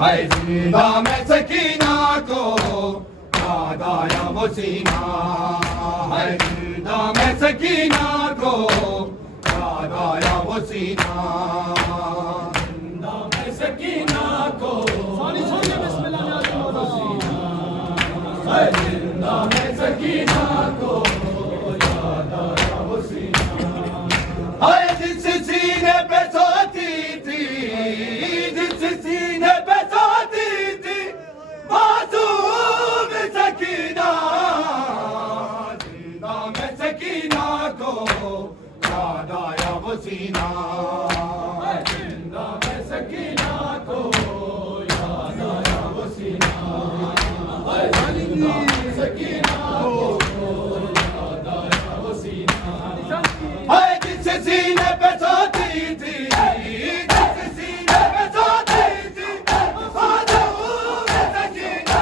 है जिंदा में सकीना को याद आया वो सीना, है जिंदा में सकीना को याद आया वो सीना, जिंदा में सकीना को है जिंदा में सकीना को याद आया वो सीना, है जिस सीने पे सोती थी, जिस सीने पे सोती थी मासूम सकीना, जिंदा में सकीना को याद आया वो सीना, जिंदा में सकीना को याद आया वो सीना, जिंदा में सकीना को याद आया वो सीना, है जिस सीने पे सोती थी, जिस सीने पे सोती थी मासूम सकीना,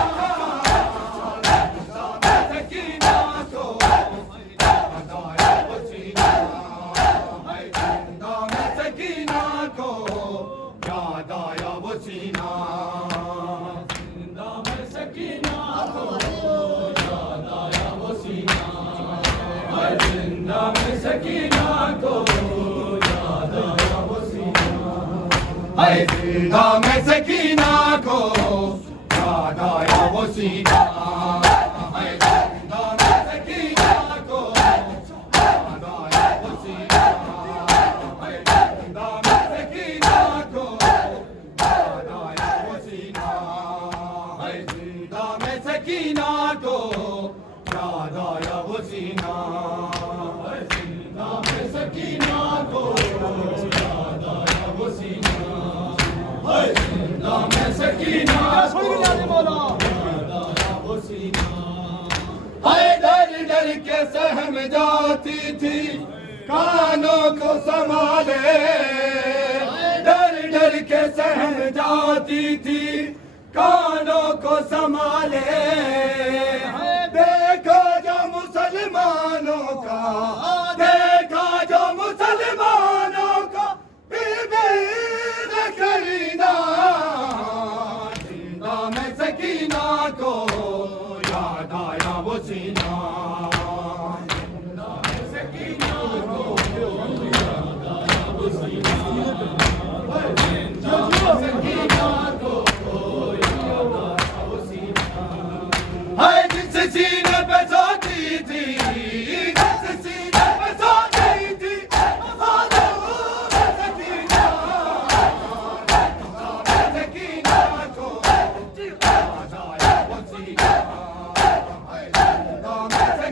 सकीना को याद आया वो सीना, है जिंदा में सकीना को याद आया वो सीना, जिंदा में सकीना को याद आया वो सीना, है जिंदा में सकीना को याद आया वो सीना, है जिंदा में सकीना को याद आया वो सीना, है जिंदा में सकीना को याद आया वो सीना, है जिंदा में सकीना को याद आया वो सीना, है जिंदा में सकीना को याद आया वो सीना, है जिंदा में सकीना को याद आया वो सीना, है जिंदा में सकीना को याद आया वो सीना, है डर डर के सहम जाती थी कानों को संभाले, डर डर के सहम जाती थी कानों को संभाले, देखो जो मुसलमानों का, देखा जो मुसलमानों का बीबी ने खरीदा, जिंदा में सकीना को याद आया वो सीना, जिंदा में सकीना को याद आया वो सीना, जिंदा में सकीना को याद आया वो सीना, है जिस सीने पे सोती थी, जिस सीने पे सोती थी मासूम सकीना,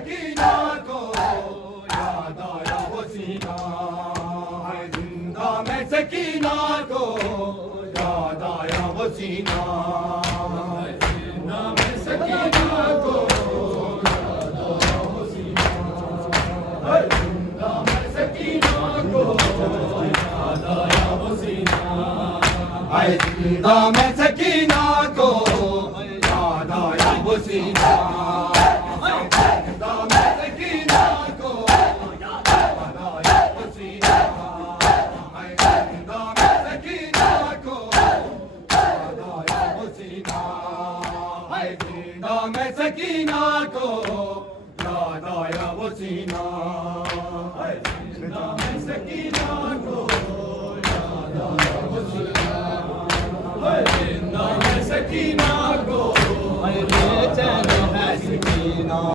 सकीना को याद आया वो सीना, है जिंदा में सकीना को याद आया वो सीना, है जिंदा में सकीना को याद आया वो सीना, है जिंदा में सकीना को याद आया वो सीना, है जिंदा में सकीना को याद आया वो सीना, है जिंदा में सकीना को याद आया वो सीना, है जिंदा में सकीना को याद आया वो सीना, है जिंदा में सकीना को याद आया वो सीना, है जिंदा में सकीना को याद आया वो सीना, है जिंदा में सकीना को याद आया वो सीना, है जिंदा में सकीना